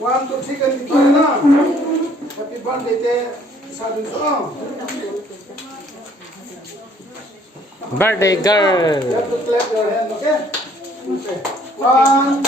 1, 2, 3 kan dito na. Happy birthday te sabi ko. Birthday girl. You have to clap your hand, okay? Okay. 1,